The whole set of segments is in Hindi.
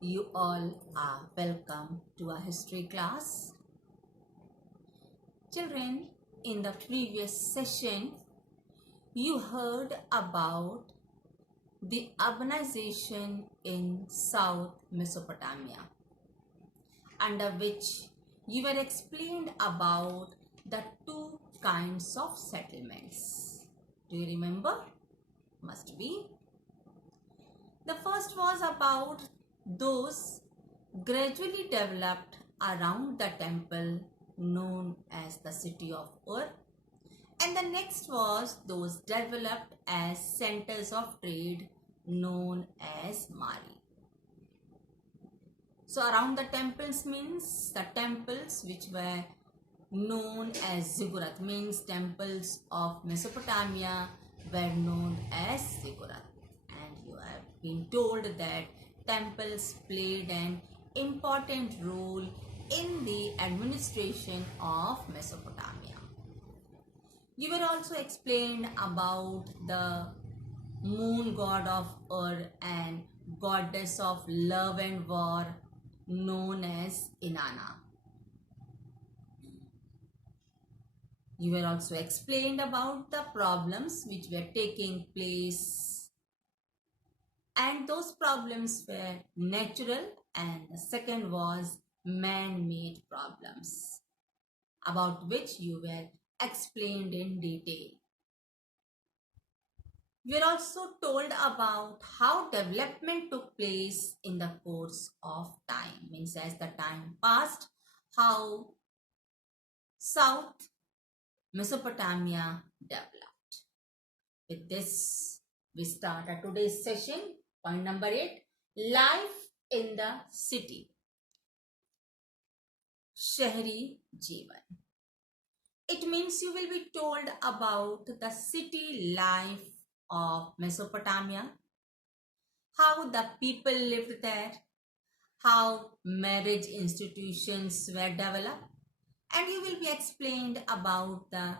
You all are welcome to our history class. Children, in the previous session, you heard about the urbanization in South Mesopotamia, under which you were explained about the two kinds of settlements. Do you remember? Must be. The first was about those gradually developed around the temple known as the city of Ur, and the next was those developed as centers of trade known as Mari. So around the temples means the temples which were known as ziggurat, means temples of Mesopotamia were known as ziggurat, and you have been told that temples played an important role in the administration of Mesopotamia. You were also explained about the moon god of Ur and goddess of love and war known as Inanna. You were also explained about the problems which were taking place, and those problems were natural, and the second was man-made problems, about which you were explained in detail. We are also told about how development took place in the course of time, means as the time passed, how South Mesopotamia developed. With this, we start our today's session. Point number 8, life in the city. Shahri Jeevan. It means you will be told about the city life of Mesopotamia, how the people lived there, how marriage institutions were developed, and you will be explained about the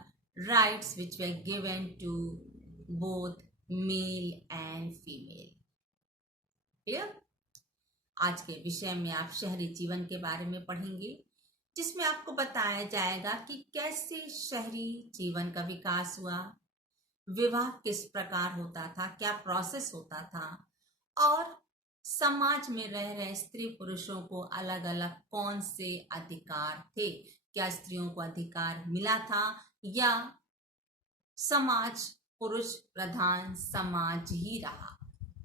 rights which were given to both male and female. Clear? आज के विषय में आप शहरी जीवन के बारे में पढ़ेंगे, जिसमें आपको बताया जाएगा कि कैसे शहरी जीवन का विकास हुआ, विवाह किस प्रकार होता था, क्या प्रोसेस होता था, और समाज में रह रहे स्त्री पुरुषों को अलग अलग कौन से अधिकार थे, क्या स्त्रियों को अधिकार मिला था या समाज पुरुष प्रधान समाज ही रहा।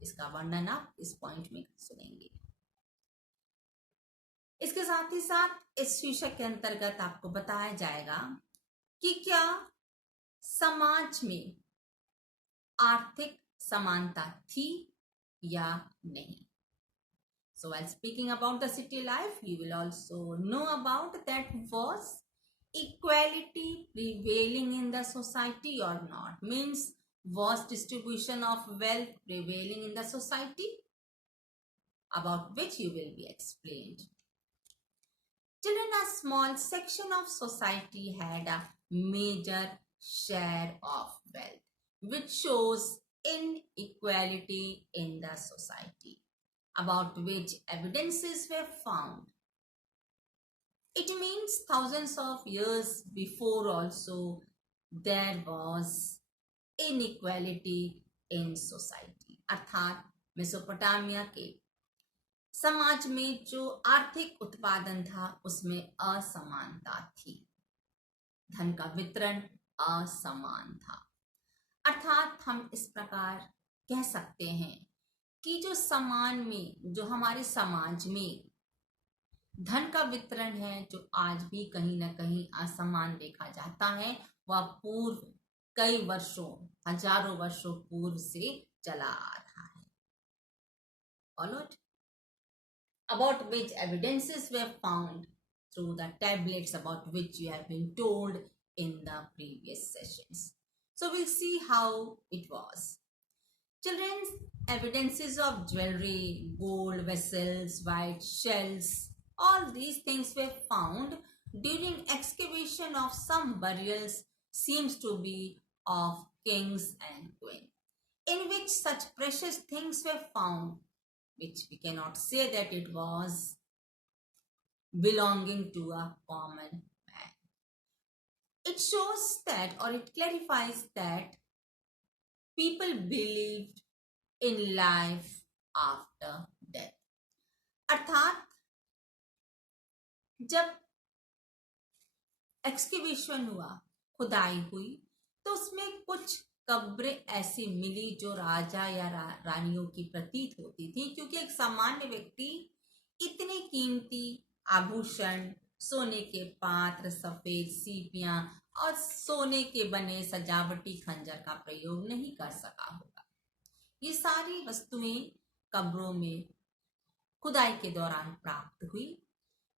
इसका वर्णन आप इस पॉइंट में सुनेंगे। इसके साथ ही साथ इस शीर्षक के अंतर्गत आपको बताया जाएगा कि क्या समाज में आर्थिक समानता थी या नहीं। So while speaking about the city life, you will also know about that was equality prevailing in the society or not, means was distribution of wealth prevailing in the society, about which you will be explained. Children, a small section of society had a major share of wealth, which shows inequality in the society, about which evidences were found. It means thousands of years before also there was inequality in society, अर्थात मेसोपोटामिया के समाज में जो आर्थिक उत्पादन था उसमें असमानता थी, धन का वितरण असमान था। अर्थात हम इस प्रकार कह सकते हैं कि जो समाज में, जो हमारे समाज में धन का वितरण है, जो आज भी कहीं ना कहीं असमान देखा जाता है, वह पूर्व कई वर्षों, हजारों वर्षों पूर्व से चला आ रहा है। Followed? About which evidences were found through the tablets about which you have been told in the previous sessions. So we'll see how it was. Children's evidences of jewelry, gold vessels, white shells, all these things were found during excavation of some burials seems to be of kings and queens, in which such precious things were found, which we cannot say that it was belonging to a common man. It shows that, or it clarifies that people believed in life after death. अर्थात जब एक्सकेवेशन हुआ, खुदाई हुई, तो उसमें कुछ कब्रें ऐसी मिली जो राजा या रानियों की प्रतीत होती थी, क्योंकि एक सामान्य व्यक्ति इतने कीमती आभूषण, सोने के पात्र, सफेद सीपियां और सोने के बने सजावटी खंजर का प्रयोग नहीं कर सका होगा। ये सारी वस्तुएं कब्रों में खुदाई के दौरान प्राप्त हुई,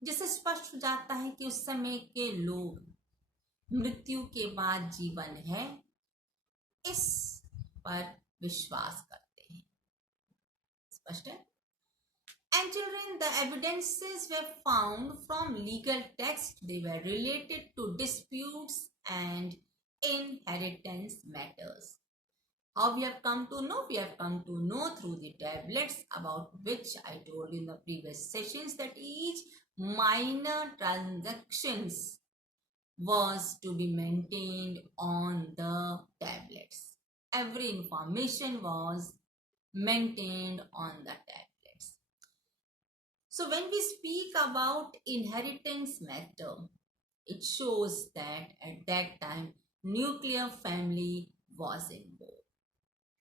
जिससे स्पष्ट हो जाता है कि उस समय के लोग मृत्यु के बाद जीवन है, इस पर विश्वास करते हैं। स्पष्ट है? And children, the evidences were found from legal text. They were related to disputes and inheritance matters. How we have come to know? We have come to know through the tablets, about which I told you in the previous sessions that each minor transactions was to be maintained on the tablets. Every information was maintained on the tablets. So when we speak about inheritance matter, it shows that at that time nuclear family was involved.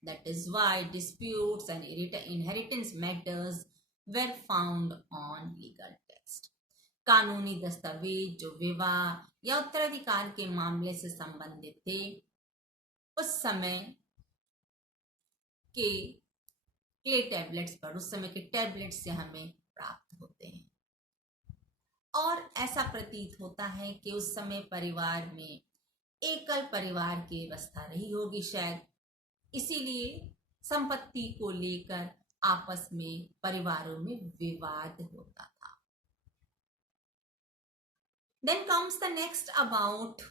That is why disputes and inheritance matters were found on legal text. कानूनी दस्तावेज जो विवाह या उत्तराधिकार के मामले से संबंधित थे, उस समय के क्ले टैबलेट्स पर, उस समय के टैबलेट्स से हमें प्राप्त होते हैं। और ऐसा प्रतीत होता है कि उस समय परिवार में एकल परिवार की व्यवस्था रही होगी शायद, इसीलिए संपत्ति को लेकर आपस में परिवारों में विवाद होता था। Then comes the next about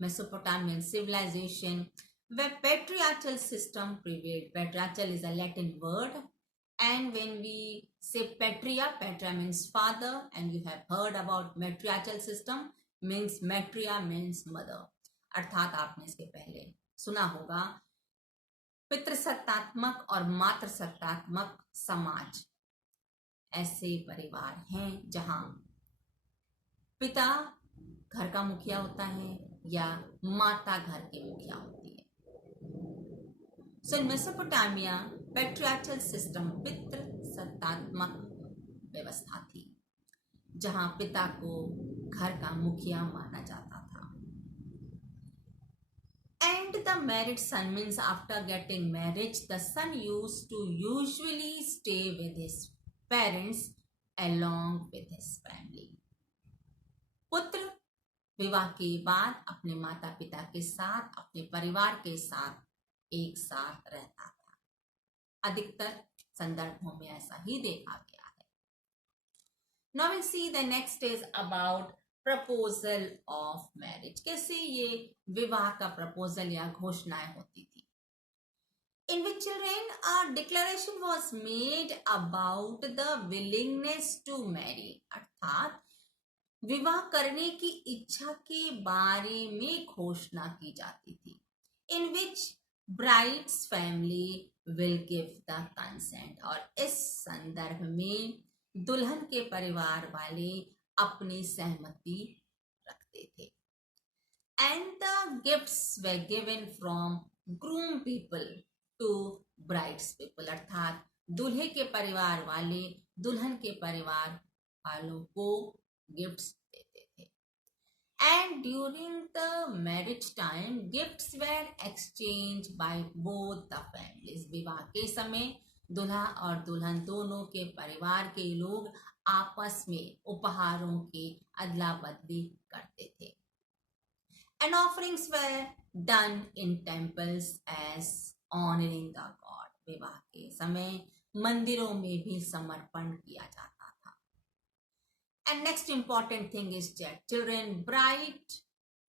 Mesopotamian civilization, where patriarchal system prevailed. Patriarchal is a Latin word, and when we say patria means father, and you have heard about matriarchal system, means matria means mother. अर्थात आपने इसके पहले सुना होगा, पितृसत्तात्मक और मातृसत्तात्मक समाज ऐसे परिवार हैं जहां पिता घर का मुखिया होता है या माता घर की मुखिया होती है। सो इन मेसोपोटामिया पैट्रियार्चल सिस्टम पितृसत्तात्मक व्यवस्था थी, जहां पिता को घर का मुखिया माना जाता था। And the married son means after getting married, the son used to usually stay with his parents along with his family. पुत्र विवाह के बाद अपने माता पिता के साथ, अपने परिवार के साथ एक साथ रहता था। अधिकतर संदर्भों में ऐसा ही देखा गया है। Now we'll see the next is about proposal of marriage. कैसे ये विवाह का प्रपोजल या घोषणाएं होती थी। In which children a declaration was made about the willingness to marry, अर्थात विवाह करने की इच्छा के बारे में घोषणा की जाती थी। In which bride's family will give the consent, और इस संदर्भ में दुल्हन के परिवार वाले अपनी सहमति रखते थे। And the gifts were given from groom people to brides people, अर्थात दूल्हे के परिवार वाले दुल्हन के परिवार वालों को गिफ्ट्स देते थे। And during the marriage time gifts were exchange by both the families. विवाह के समय दुल्हा और दुल्हन दोनों के परिवार के लोग आपस में उपहारों की अदला बदली करते थे। And offerings were done in temples as honouring the god. विवाह के समय मंदिरों में भी समर्पण किया जाता था। And next important thing is that children bride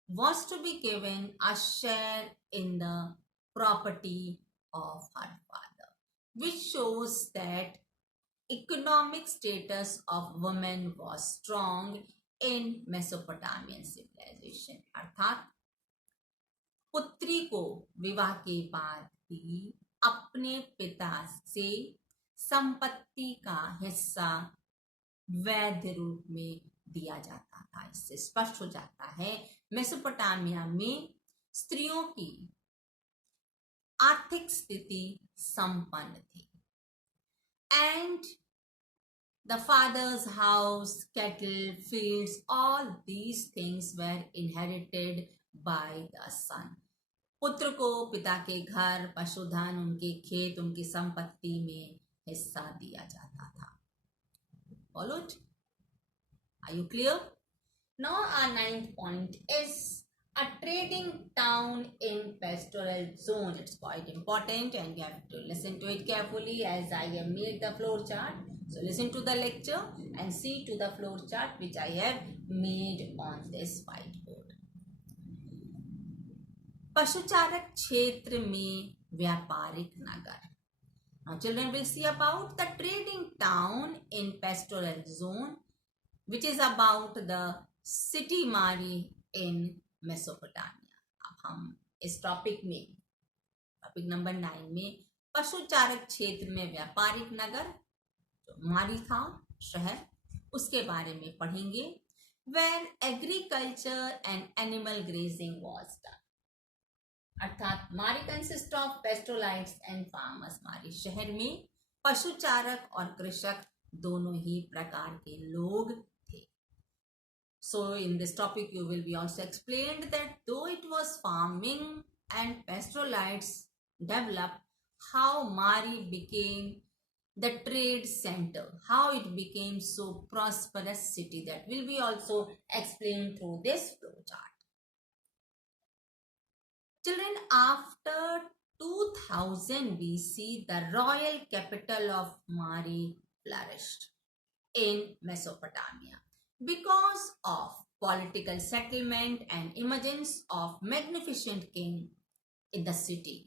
was to be given a share in the property of her father, which shows that economic status of women was strong in Mesopotamian civilisation, अर्थात पुत्री को विवाह के बाद भी अपने पिता से संपत्ति का हिस्सा वैध रूप में दिया जाता था। इससे स्पष्ट हो जाता है मेसोपोटामिया में स्त्रियों की आर्थिक स्थिति संपन्न थी। And the father's house, cattle, fields, all these things were inherited by the son. पुत्र को पिता के घर, पशुधन, उनके खेत, उनकी संपत्ति में हिस्सा दिया जाता था। Followed? Are you clear? Now our 9th point is a trading town in pastoral zone. It's quite important and you have to listen to it carefully as I have made the flow chart. So listen to the lecture and see to the flow chart which I have made on this whiteboard. पशुचारक क्षेत्र में व्यापारिक नगर. Now children will see about the trading town in pastoral zone, which is about the city Mari in Mesopotamia. अब हम इस टॉपिक नंबर 9 में पशुचारक क्षेत्र में व्यापारिक नगर जो मारी था शहर, उसके बारे में पढ़ेंगे। Where agriculture and animal grazing was done. अर्थात मारी कंसिस्ट ऑफ पेस्टोलाइट्स एंड फार्मर्स। मारी शहर में पशुचारक और कृषक दोनों ही प्रकार के लोग थे। So in this topic you will be also explained that though it was farming and pastoralists develop, how Mari became the trade centre, how it became so prosperous city, that will be also explain through this flow chart. Children, after 2000 BC, the royal capital of Mari flourished in Mesopotamia because of political settlement and emergence of magnificent king in the city.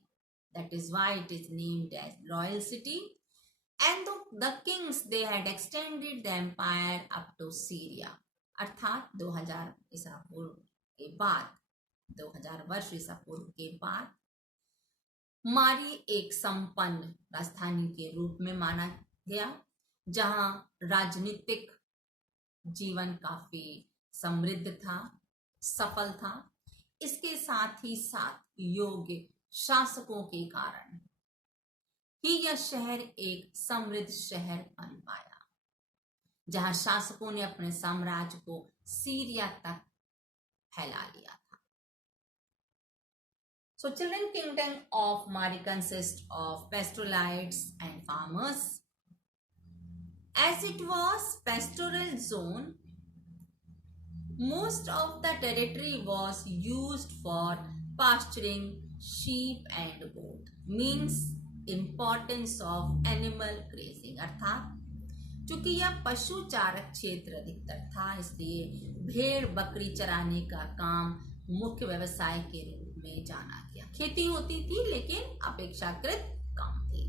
That is why it is named as royal city. And the kings, they had extended the empire up to Syria. अर्थात 2000 ईसा पूर्व के बाद, 2000 वर्ष ईसा पूर्व के बाद मारी एक संपन्न राजधानी के रूप में माना गया, जहां राजनीतिक जीवन काफी समृद्ध था, सफल था। इसके साथ ही साथ योग्य शासकों के कारण ही यह शहर एक समृद्ध शहर बन पाया, जहां शासकों ने अपने साम्राज्य को सीरिया तक फैला लिया था। So children, kingdom of Mari consists of pastoralites and farmers. As it was pastoral zone, most of the territory was used for pasturing sheep and goat. Means importance of animal grazing. अर्थात चूंकि यह पशु चारक क्षेत्र अधिकतर था, इसलिए भेड़ बकरी चराने का काम मुख्य व्यवसाय के रूप में जाना गया। खेती होती थी लेकिन अपेक्षाकृत कम थी।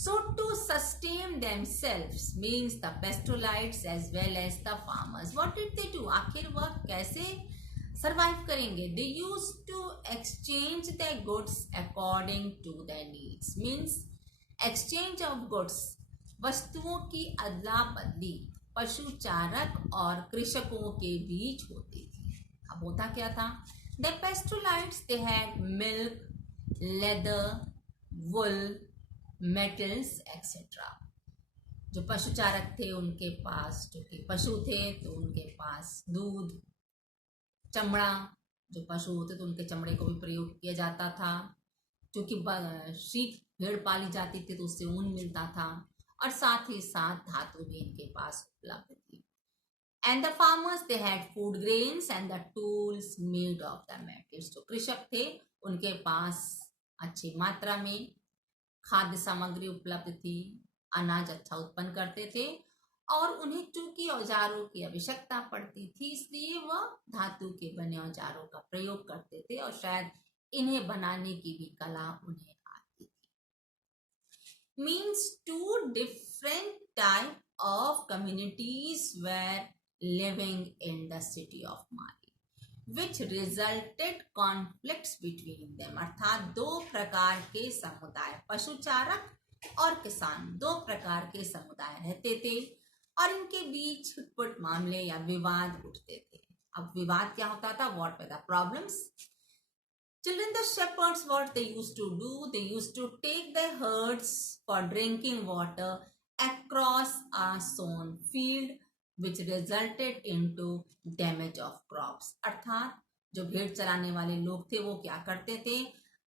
So to sustain themselves means the pastoralites as well as the farmers, what did they do? आखिर वह कैसे सरवाइव करेंगे? They used to exchange their goods according to their needs. Means exchange of goods, वस्तुओं की अदला बदली पशु चारक और कृषकों के बीच होती थी। अब होता क्या था? The pastoralites, they had milk, leather, wool, metals, etc. जो पशुचारक थे उनके पास, जो कि पशु थे तो उनके पास दूध, चमड़ा, जो पशु होते तो उनके चमड़े को भी प्रयोग किया जाता था। क्योंकि शीप भेड़ पाली जाती थी तो उससे ऊन मिलता था, और साथ ही साथ धातु भी इनके पास उपलब्ध थी। And the farmers, they had food grains and the tools made of the metals. जो कृषक थे उनके पास अच्छी मात्रा में खाद्य सामग्री उपलब्ध थी, अनाज अच्छा उत्पन्न करते थे, और उन्हें चूंकि औजारों की आवश्यकता पड़ती थी इसलिए वह धातु के बने औजारों का प्रयोग करते थे, और शायद इन्हें बनाने की भी कला उन्हें आती थी। Means two different type of communities were living in the city of Mali, which resulted conflicts between them. अर्थात दो प्रकार के समुदाय, पशुचारक और किसान, दो प्रकार के समुदाय रहते थे और इनके बीच छुटपुट मामले या विवाद उठते थे. अब विवाद क्या होता था? What were the problems? Children, the shepherds, what they used to do, they used to take their herds for drinking water across a sown field, which resulted into damage of crops. अर्थात जो भेड़ चराने वाले लोग थे वो क्या करते थे?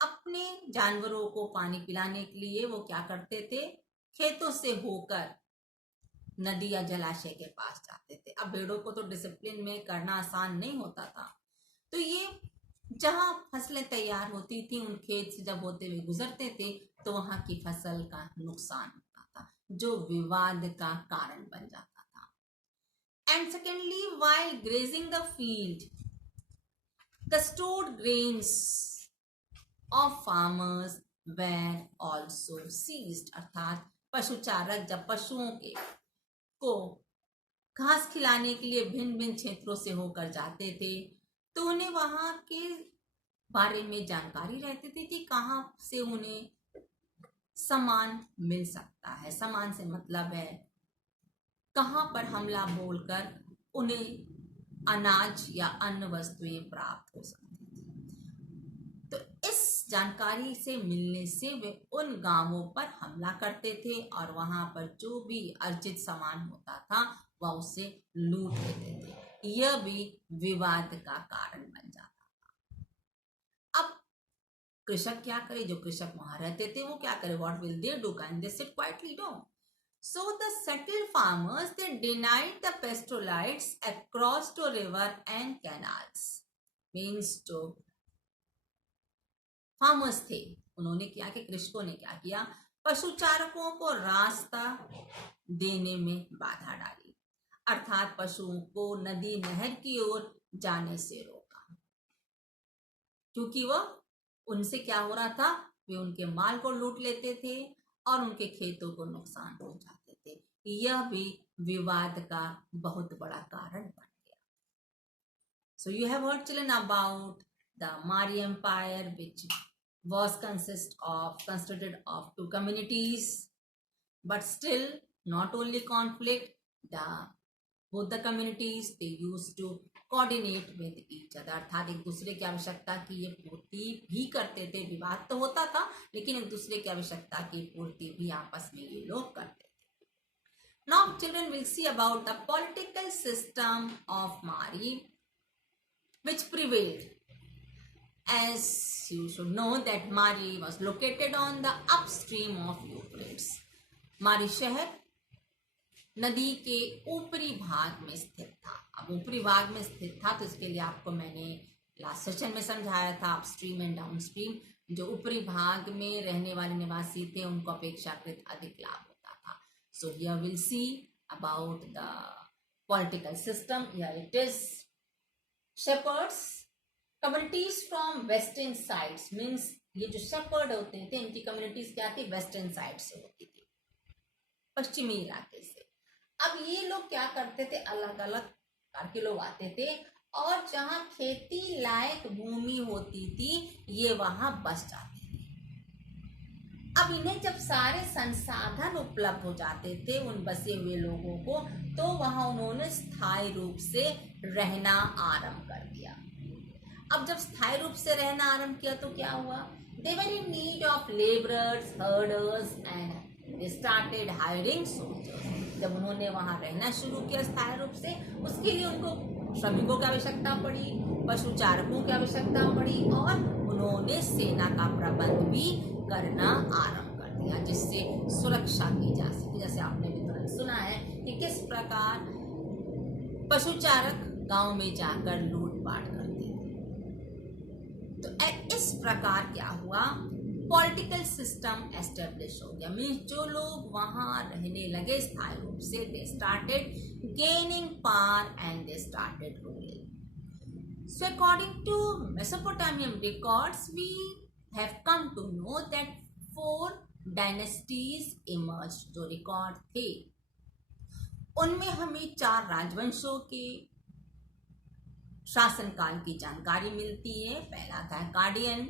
अपने जानवरों को पानी पिलाने के लिए वो क्या करते थे? खेतों से होकर नदी या जलाशय के पास जाते थे. अब भेड़ों को तो डिसिप्लिन में करना आसान नहीं होता था, तो ये जहां फसलें तैयार होती थी उन खेत से जब होते हुए गुजरते थे तो वहां की फसल का नुकसान होता था, जो विवाद का कारण बन जाता था. And secondly, while grazing the field, the stored grains of farmers were also seized. अर्थात पशुचारक जब पशुओं को घास खिलाने के लिए भिन्न भिन्न क्षेत्रों से होकर जाते थे तो उन्हें वहां के बारे में जानकारी रहती थी कि कहाँ से उन्हें सामान मिल सकता है. सामान से मतलब है कहाँ पर हमला बोलकर उन्हें अनाज या अन्य वस्तुएं प्राप्त हो सकती थी. तो इस जानकारी से मिलने से वे उन गांवों पर हमला करते थे और वहां पर जो भी अर्जित सामान होता था वह उसे लूट लेते थे. यह भी विवाद का कारण बन जाता था. अब कृषक क्या करे? जो कृषक वहां रहते थे वो क्या करे? What will they do? Can they sit quietly? No. So the settled farmers, they denied the pastoralites across to river and canals. Means जो farmers थे उन्होंने क्या कि कृषकों ने क्या किया? पशुचारकों को रास्ता देने में बाधा डाली. अर्थात पशुओं को नदी नहर की ओर जाने से रोका, क्योंकि वह उनसे क्या हो रहा था? वे उनके माल को लूट लेते थे और उनके खेतों को नुकसान पहुंचाते थे. यह भी विवाद का बहुत बड़ा कारण बन गया. So you have heard, children, about the Mari Empire, which was constituted of two communities, but still not only conflict. Both the communities, they used to coordinate with each other. अर्थात एक दूसरे की आवश्यकता की ये पूर्ति भी करते थे. विवाद तो होता था लेकिन एक दूसरे की आवश्यकता की पूर्ति भी आपस में ये लोग करते थे. Now children will see about the political system of मारी which prevailed. As you should know that Mari was located on the upstream of Euphrates. मारी शहर नदी के ऊपरी भाग में स्थित था. अब ऊपरी भाग में स्थित था तो इसके लिए आपको मैंने लास्ट सेशन में समझाया था अपस्ट्रीम एंड डाउनस्ट्रीम. जो ऊपरी भाग में रहने वाले निवासी थे उनको अपेक्षाकृत अधिक लाभ होता था. So here will see about the political system. Here it is. Shepherds, communities from western sides. Means ये जो शेपर्ड होते थे इनकी कम्युनिटीज क्या थी? वेस्टर्न साइड से होती थी, पश्चिमी इलाके से. अब ये लोग क्या करते थे? अलग अलग प्रकार के लोग आते थे और जहां खेती लायक भूमि होती थी ये वहां बस जाते थे. अब इन्हें जब सारे संसाधन उपलब्ध हो जाते थे उन बसे हुए लोगों को तो वहां उन्होंने स्थायी रूप से रहना आरंभ कर दिया. अब जब स्थायी रूप से रहना आरंभ किया तो क्या हुआ? They were in need of laborers, herders and they started hiring soldiers. जब उन्होंने वहां रहना शुरू किया स्थायी रूप से, उसके लिए उनको श्रमिकों की आवश्यकता पड़ी, पशुचारकों की आवश्यकता पड़ी और उन्होंने सेना का प्रबंध भी करना आरंभ कर दिया जिससे सुरक्षा की जा सके. जैसे आपने भी तुरंत सुना है कि किस प्रकार पशुचारक गांव में जाकर लूटपाट करते थे. तो इस प्रकार क्या हुआ? पॉलिटिकल सिस्टम एस्टेब्लिश हो गया. मीन्स जो लोग वहां रहने लगे स्थायी रूप से, they started gaining power and they started ruling. So according to Mesopotamian records we have come to know that 4 dynasties emerged. जो रिकॉर्ड थे उनमें हमें 4 राजवंशों के शासनकाल की जानकारी मिलती है। पहला था कार्डियन,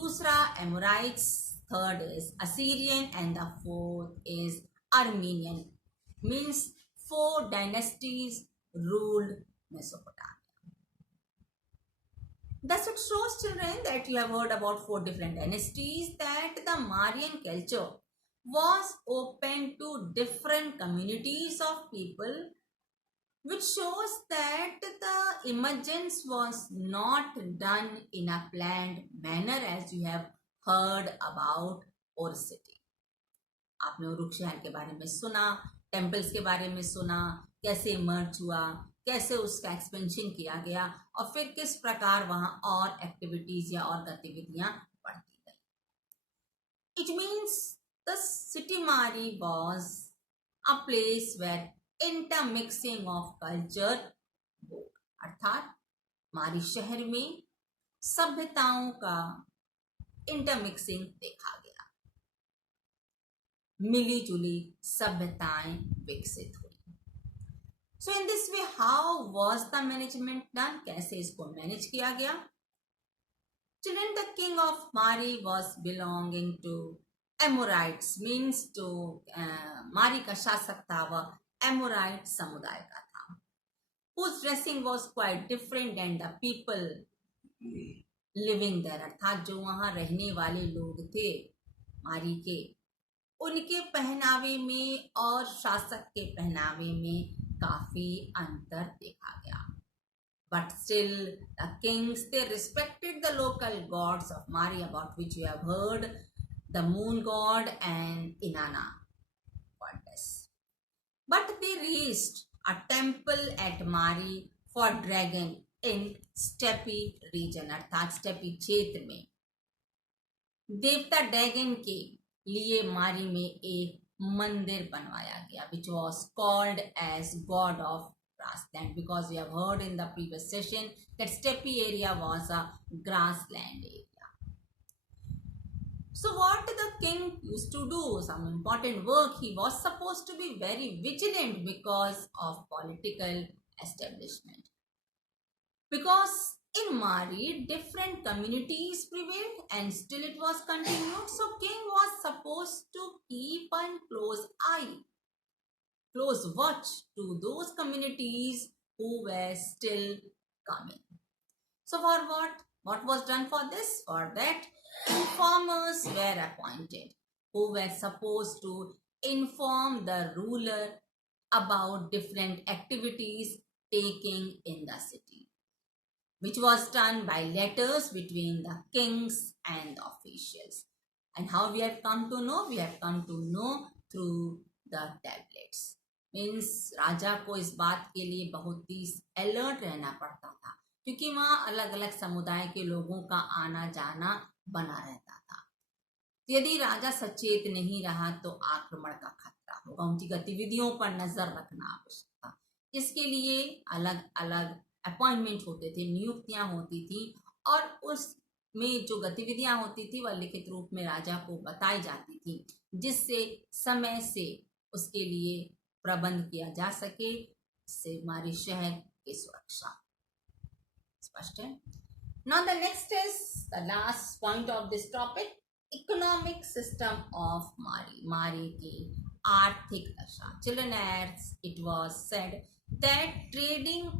दूसरा Amorites, third is Assyrian and the fourth is Armenian. Means 4 dynasties ruled Mesopotamia. Thus, it shows children that you have heard about 4 different dynasties, that the Marian culture was open to different communities of people, which shows that the emergence was not done in a planned manner as you have heard about Ur city. आपने उरुक शहर के बारे में सुना, टेम्पल्स के बारे में सुना, कैसे इमर्ज हुआ, कैसे उसका एक्सपेंशन किया गया और फिर किस प्रकार वहां और एक्टिविटीज या और गतिविधियां बढ़ती गई। It means the city Mari was a place where intermixing of culture, अर्थात मारी शहर में सभ्यताओं का इंटरमिक्सिंग देखा गया, मिली जुली सभ्यताएं विकसित हुई। So in this way how was the management done, कैसे इसको मैनेज किया गया। Children, the king of Mari was belonging to Amorites, means to Mari का शासक था वह एमोराइट समुदाय का था। whose dressing was quite different than the people living there, अर्थात जो वहां रहने वाले लोग थे मारी के, उनके पहनावे में और शासक के पहनावे में काफी अंतर देखा गया। But still, the kings, they respected the local gods of Mari, about which you have heard, the moon god and Inanna goddess. But they raised a temple at Mari for dragon in steppe region, अर्थात स्टेपी क्षेत्र में देवता ड्रैगन के लिए मारी में एक मंदिर बनवाया गया, which was called as god of grassland, because we have heard in the previous session that steppe area was a grassland area. So what the king used to do, some important work, he was supposed to be very vigilant because of political establishment. Because in Mari, different communities prevailed and still it was continued. So king was supposed to keep a close eye, close watch to those communities who were still coming. So for what was done for this? For that, informers were appointed who were supposed to inform the ruler about different activities taking in the city, which was done by letters between the kings and the officials. And how we have come to know? We have come to know through the tablets. Means राजा को इस बात के लिए बहुत ही अलर्ट रहना पड़ता था, क्योंकि वहाँ अलग अलग समुदाय के लोगों का आना जाना बना रहता था। यदि राजा सचेत नहीं रहा तो आक्रमण का खतरा होगा, उनकी गतिविधियों पर नजर रखना आवश्यक था। इसके लिए अलग अलग अपॉइंटमेंट होते थे, नियुक्तियां होती थी, और उसमें जो गतिविधियां होती थी वह लिखित रूप में राजा को बताई जाती थी, जिससे समय से उसके लिए प्रबंध किया जा सके, इससे हमारे शहर की सुरक्षा। स्पष्ट है। Now the next is the last point of this topic, economic system of Mari, Mari की आर्थिक दशा। Children, as it was said that trading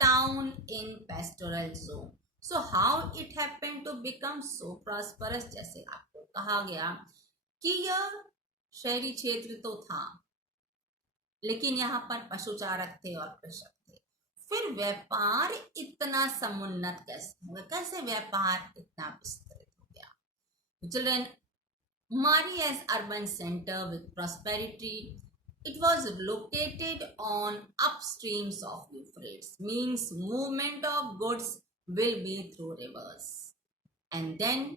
town in pastoral zone, so how it happened to become so prosperous, जैसे आपको कहा गया कि यह शहरी क्षेत्र तो था, लेकिन यहाँ पर पशुचारक थे और कृषक थे। फिर व्यापार इतना समुन्नत कैसे हुआ, कैसे व्यापार इतना विस्तृत हो गया। Children, Mari as urban center with prosperity, it was located on upstreams of Euphrates, means movement of goods will be through rivers. And then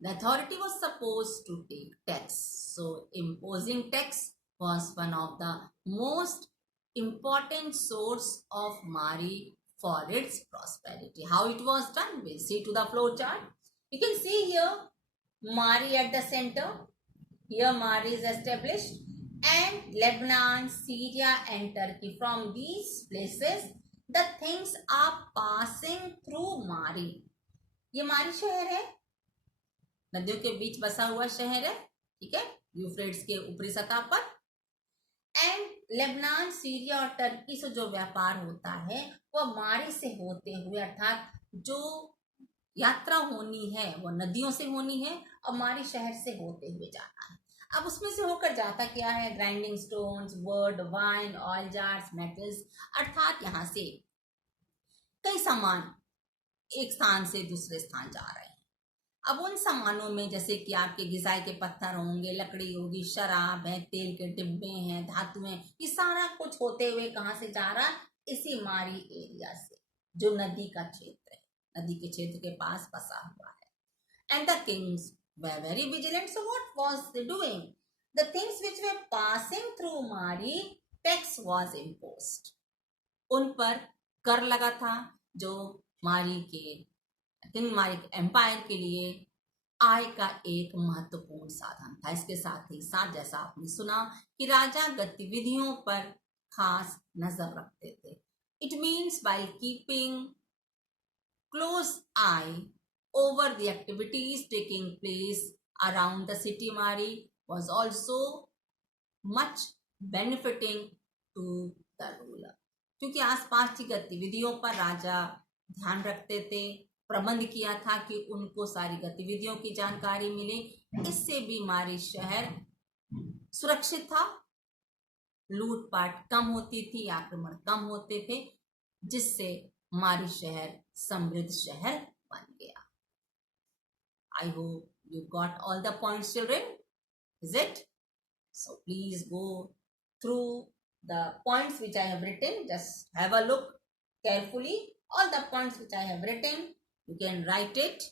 the authority was supposed to take tax. So imposing tax was one of the most important source of Mari for its prosperity. How it was done? We'll see to the flow chart. You can see here Mari at the center. Here Mari is established, and Lebanon, Syria and Turkey. From these places the things are passing through Mari. ये मारी शहर है, नदियों के बीच बसा हुआ शहर है, ठीक है, यूफ्रेट्स के ऊपरी सतह पर। एंड लेबनान, सीरिया और टर्की से जो व्यापार होता है वह मारी से होते हुए, अर्थात जो यात्रा होनी है वो नदियों से होनी है और मारी शहर से होते हुए जाना है। अब उसमें से होकर जाता क्या है? Grinding stones, word, wine, oil jars, metals, अर्थात यहाँ से कई सामान एक स्थान से दूसरे स्थान जा रहे हैं। अब उन सामानों में जैसे कि आपके गिजाई के पत्थर होंगे, लकड़ी होगी, शराब है, तेल के डिब्बे हैं, धातुएं, ये सारा कुछ होते हुए कहाँ से जा रहा है? इसी मारी एरिया से, जो नदी का क्षेत्र है, नदी के क्षेत्र के पास बसा हुआ है। And the Kings were very vigilant. So what was they doing? The things which were passing through Mari, tax was imposed. उन पर कर लगा था, जो मारी एम्पायर के लिए आय का एक महत्वपूर्ण साधन था। इसके साथ ही साथ जैसा आपने सुना कि राजा गतिविधियों पर खास नजर रखते थे। It means by keeping close eye over the activities taking place around the city, Mari was also much benefiting to the ruler. क्योंकि आसपास की गतिविधियों पर राजा ध्यान रखते थे, प्रबंध किया था कि उनको सारी गतिविधियों की जानकारी मिले। इससे भी मारी शहर सुरक्षित था, लूटपाट कम होती थी, आक्रमण कम होते थे, जिससे मारी शहर समृद्ध शहर बन गया। I hope you got all the points, children. Is it? So please go through the points which I have written. Just have a look carefully. All the points which I have written, you can write it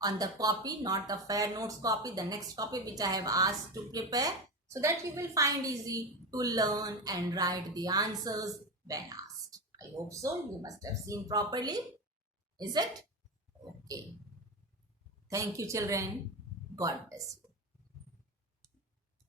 on the copy, not the fair notes copy, the next copy which I have asked to prepare, so that you will find easy to learn and write the answers when asked. I hope so. You must have seen properly. Is it? Okay. Thank you, children. God bless you.